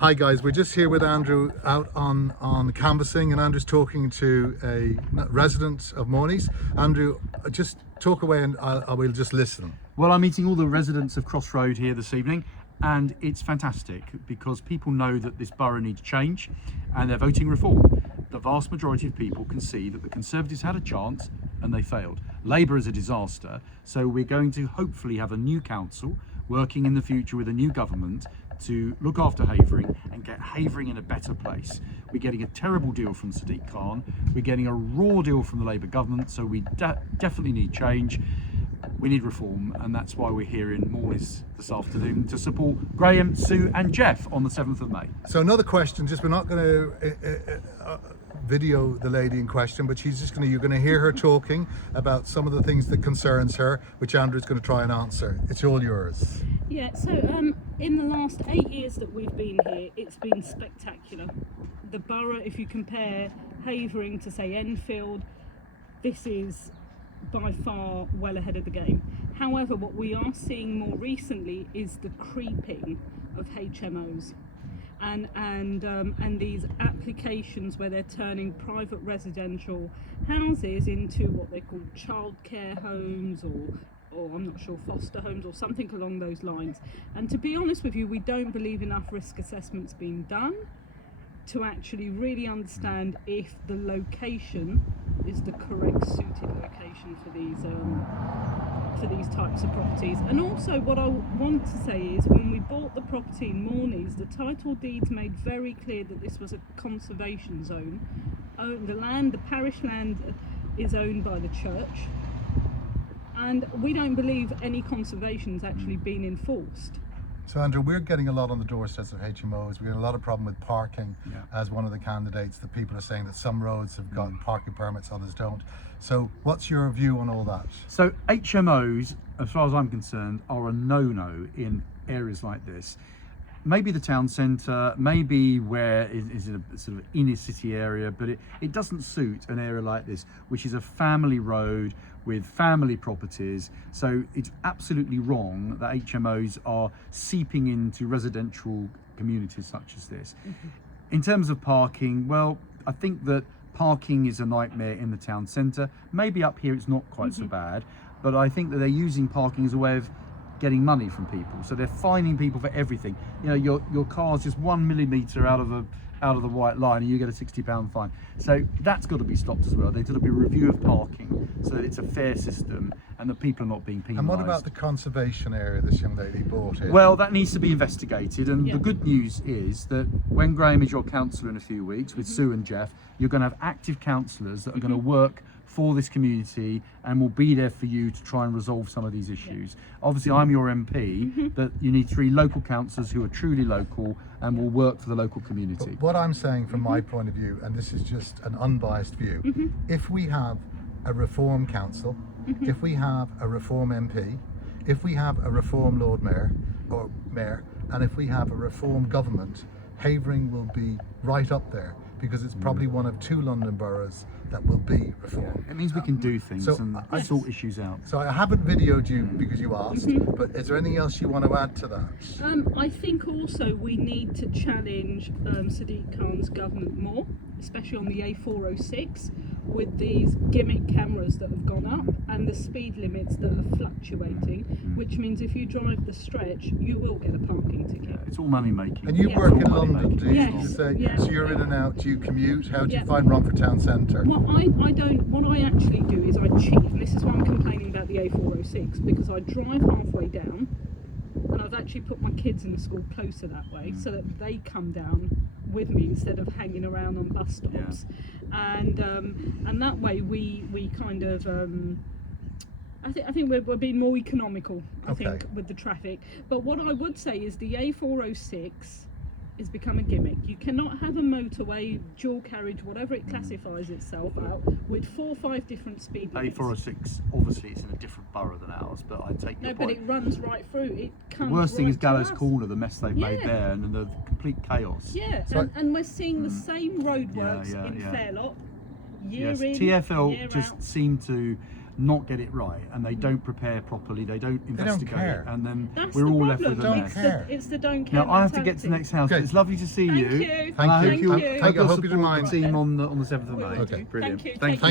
Hi guys, we're just here with Andrew out on canvassing, and Andrew's talking to a resident of Mawneys. Andrew, just talk away and I will just listen. Well, I'm meeting all the residents of Cross Road here this evening, and it's fantastic because people know that this borough needs change and they're voting reform. The vast majority of people can see that the Conservatives had a chance and they failed. Labour is a disaster, so we're going to hopefully have a new council working in the future with a new government to look after Havering and get Havering in a better place. We're getting a terrible deal from Sadiq Khan, we're getting a raw deal from the Labour government, so we definitely need change. We need reform, and that's why we're here in Mawneys this afternoon to support Graham, Sue and Jeff on the 7th of May. So another question, just we're not going to video the lady in question, but you're going to hear her talking about some of the things that concerns her, which Andrew's going to try and answer. It's all yours. Yeah, so in the last 8 years that we've been here, it's been spectacular. The borough, if you compare Havering to say Enfield, this is by far well ahead of the game. However, what we are seeing more recently is the creeping of HMOs and these applications where they're turning private residential houses into what they call childcare homes or I'm not sure, foster homes or something along those lines. And to be honest with you, we don't believe enough risk assessments being done to actually really understand if the location is the correct suited location for these types of properties. And also what I want to say is, when we bought the property in Mawneys, the title deeds made very clear that this was a conservation zone. The parish land is owned by the church, and we don't believe any conservation's actually been enforced. So Andrew, we're getting a lot on the doorsteps of HMOs. We're getting a lot of problem with parking as one of the candidates. That people are saying that some roads have got parking permits, others don't. So what's your view on all that? So HMOs, as far as I'm concerned, are a no-no in areas like this. Maybe the town centre, maybe where is in a sort of inner city area, but it doesn't suit an area like this, which is a family road with family properties. So it's absolutely wrong that HMOs are seeping into residential communities such as this. In terms of parking, well, I think that parking is a nightmare in the town centre. Maybe up here it's not quite so bad, but I think that they're using parking as a way of getting money from people. So they're fining people for everything. You know, your car's just 1 millimetre out of the white line and you get a £60 fine. So that's got to be stopped as well. There's got to be a review of parking so that it's a fair system and that people are not being penalised. And what about the conservation area this young lady bought in? Well, that needs to be investigated, and the good news is that when Graham is your councillor in a few weeks with Sue and Jeff, you're going to have active councillors that are going to work for this community and will be there for you to try and resolve some of these issues. Obviously I'm your MP, but you need 3 local councillors who are truly local and will work for the local community. But what I'm saying from my point of view, and this is just an unbiased view, if we have a reform council, if we have a reform MP, if we have a reform Lord Mayor or Mayor, and if we have a reform government, Havering will be right up there, because it's probably one of 2 London boroughs that will be reformed. It means we can do things and sort issues out. So I haven't videoed you because you asked, but is there anything else you want to add to that? I think also we need to challenge Sadiq Khan's government more, especially on the A406, with these gimmick cameras that have gone up and the speed limits that are fluctuating, which means if you drive the stretch, you will get a parking ticket. It's all money making. And you work in London, do you? So you're in and out, do you commute? How do you find Romford Town Centre? Well, I don't, what I actually do is I cheat, and this is why I'm complaining about the A406, because I drive halfway down, and I've actually put my kids in the school closer that way so that they come down with me instead of hanging around on bus stops. And that way we kind of I think we're being more economical, I think, with the traffic. But what I would say is the A406 has become a gimmick. You cannot have a motorway, dual carriage, whatever it classifies itself out, with 4 or 5 different speed limits. A406, obviously it's in a different borough than ours, but I take your point. No, but it runs right through. It comes. The worst thing right is Gallows to us. Corner, the mess they've made there, and the complete chaos. Yeah, So and we're seeing the same roadworks in Fairlock, year in, TfL year just out. seem to not get it right, and they don't prepare properly, they don't investigate, care. and then That's we're the all left problem. with a Don't mess. care. It's the don't care. Now I have to get to the next house. But Okay. it's lovely to see Thank you. you. And I Thank hope you. you'll Thank you. I you'll hope you don't support mind. the team on the 7th of We May. will do. Brilliant. Thank you. Thank you.